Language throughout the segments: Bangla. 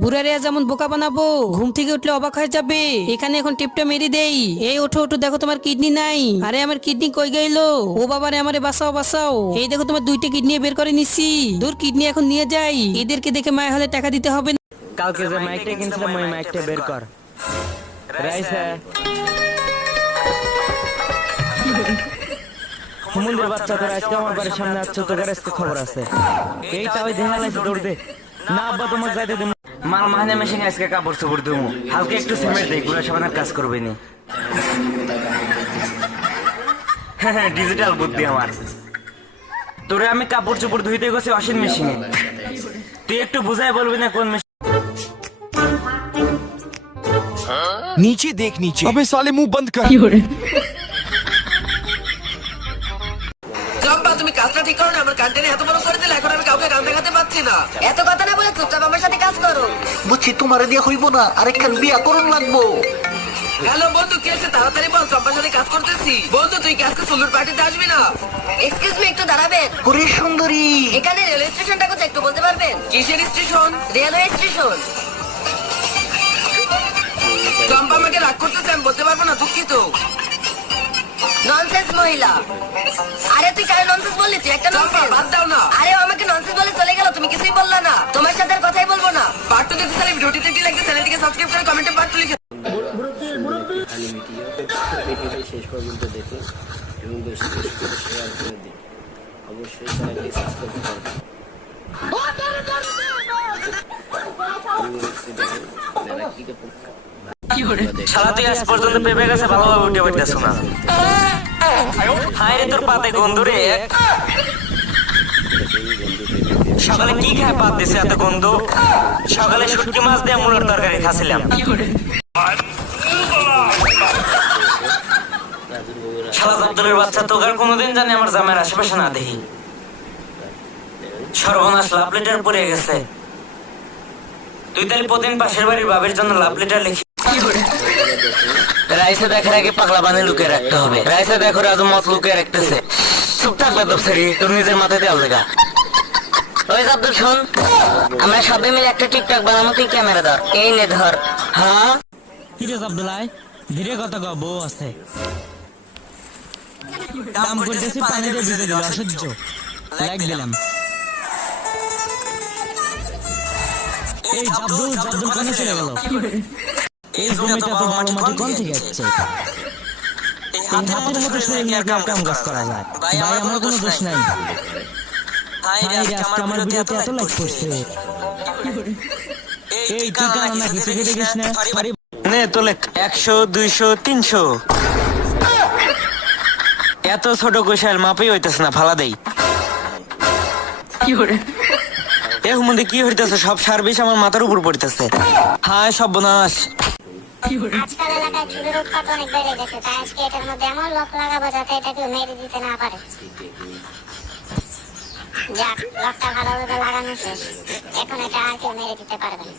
বুড়ারে যেমন বোকা বানাবো, ঘুম থেকে উঠলে অবাক হয়ে যাবে। এখানে এখন টিপটা মেরে দেই। এই ওঠো ওঠো, দেখো তোমার কিডনি নাই। আরে আমার কিডনি কই গেল? ও বাবারে, আমারে বাঁচাও বাঁচাও। এই দেখো তোমার দুইটা কিডনি বের করে নিছি। দূর, কিডনি এখন নিয়ে যাই। এদেরকে দেখে মায়া হলে টাকা দিতে হবে না। কালকে যে মাইকটা কিনছিলাম ওই মাইকটা বের কর। রাইসা হুমুন্দের বাচ্চা, তোর আজকে আমার বাড়ির সামনে আসছে, তোর আজকে খবর আছে। এইটা ওই দেখা লাগছে, দৌড় দে না আব্বা, তোমার যাইতে দেবো। মাল মাহানে মেশিনে আজকে কাপড় চোপড় দেবো, হালকা একটু সিমেন্ট দেয়, গুড়া সাবানের কাজ করবে নি। হ্যাঁ, ডিজিটাল বুদ্ধি আমার। তোরে আমি কাপড় চোপড় ধুইতে গেছি ওয়াশিং মেশিনে, তুই একটু বুঝাই বলবি না কোন মেশিন? नीचे देख नीचे। अबे साले मुंह बंद कर। চম্পা, তুমি কাজটা ঠিক করো না। আমার কান্টেনে এত বড় করে দিলে এখন আমি কাউকে গান দেখাতে পাচ্ছি না। এত কথা না বলে চুপচাপ আমার সাথে কাজ করো। বুঝছি, তোমারে দিয়ে হইব না, আরেকখান বিয়া করুন লাগবো। হ্যালো বন্ধু, কি আছে? তাড়াতাড়ি বল, চম্পার সাথে কাজ করতেছি। বন্ধু, তুই কি আজকে সুন্দর পার্টিতে আসবি না? এক্সকিউজ মি, একটু দাঁড়াবেন। ওরে সুন্দরী, এখানে রেলওয়ে স্টেশনটা কোথায় একটু বলতে পারবেন? কিসের স্টেশন? Railway station. চম্পা আমাকে রাগ করতেছে, আমি বলতে পারবো না, দুঃখিত। ননসেন্স মহিলা। আরে তুই কারে ননসেন্স বললি? তুই একটা চম্পা, ননসেন্স। বাদ দাও না। আরে ও আমাকে ননসেন্স বলে চলে গেল, তুমি কিছুই বললা না। তোমার সাথে আর কথাই বলবো না। পার্ট টু দেখতে চাইলে ভিডিওটিতে একটি লাইক দিয়ে চ্যানেলটিকে সাবস্ক্রাইব করে কমেন্টে পার্ট টু লিখে ভিডিওটি শেষ পর্যন্ত দেখুন এবং বেশি বেশি করে শেয়ার করে দিন। অবশ্যই চ্যানেলটি সাবস্ক্রাইব করবেন। শালা তুই আজ পর্যন্ত পেঁপে গাছে ভালোভাবে উঠে পারতেছ না। হায় রে, তোর পাতে গন্ধ রে। সকালে কি খায় পাত দিছে এত গন্ধ? সকালে শুটকি মাছ দিয়ে মুলোর তরকারি খাচ্ছিলাম। শালা জব্দরের বাচ্চা, তোকে আর কোনোদিন জানি আমার জামের আশেপাশে না দেখি। সর্বনাশ, লাভ লেটার পড়ে গেছে। তুই তাহলে প্রতিদিন পাশের বাড়ির বাবের জন্য লাভ লেটার লিখি। রাইসে দেখার আগে পাগলা বানিয়ে লুকিয়ে রাখতে হবে। রাইসে দেখো রাজু মত লুকিয়ে রাখতেছে। চুপ থাকবে তো সেরি, তোর নিজের মাথায় দেওয়া জায়গা। ওই আব্দুল শোন, আমরা সবাই মিলে একটা টিকটক বানাবো, তুই ক্যামেরা ধর। এই নে ধর। হ্যাঁ কি রে আব্দুল্লাহ, ধীরে কথা কও, বউ আছে। কাম করতেছি, পানি দিয়ে ভিজে দিল, অসহ্য। লাইক দিলাম। এই আব্দুল কেন চলে গেল? এই জমিটা তো বালু মাটি কোন থেকে আসছে? এই হাতের মতো শরীর নিয়ে কাম কাজ করা যায়। ভাই, আমার কোনো দোষ নাই। হাই রে, আজকে আমার ভিডিওতে এত লাইক করছে। এই তুই কারণ না কিছু দেখিস না। নে তোলে 100 200 300। এত ছোট কোশাল মাপই হইতেছে না, ফালা দেই। এ হুমন্দি কি হইতেছে? সব সার্ভিস আমার মাথার উপর পড়তেছে। হায় সর্বনাশ। আজকাল এলাকায় চুরির উৎপাত অনেক বেড়ে গেছে, তাই আজকে এটার মধ্যে এমন লক লাগাবো যাতে এটাকে মেরে দিতে না পারে। যাক, লকটা ভালোভাবে লাগানো শেষ। এখন এটা আর কেউ মেরে দিতে পারবে না।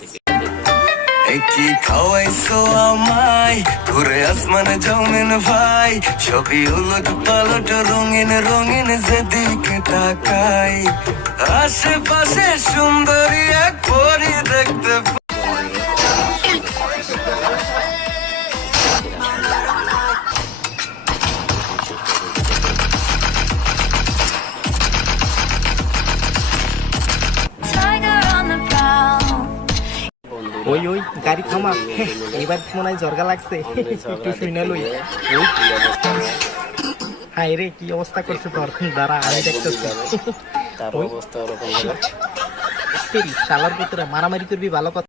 কি খাওয়াইছো আমায়, ঘুরে আসমানে জমিন ভাই, সবই উলট পালট রঙিন রঙিন যেদিকে তাকাই, আশেপাশে সুন্দরী এক পরি দেখতে ওই ওই গাড়ি থামা, এবার মনে হয় জর্গা লাগছে, একটু শুনে লই। হায় রে, কি অবস্থা করছে তোর? দাঁড়া, আমি দেখতেছি। তার অবস্থা ওরকম। শালার পুত্রে মারামারি করবি ভালো কথা।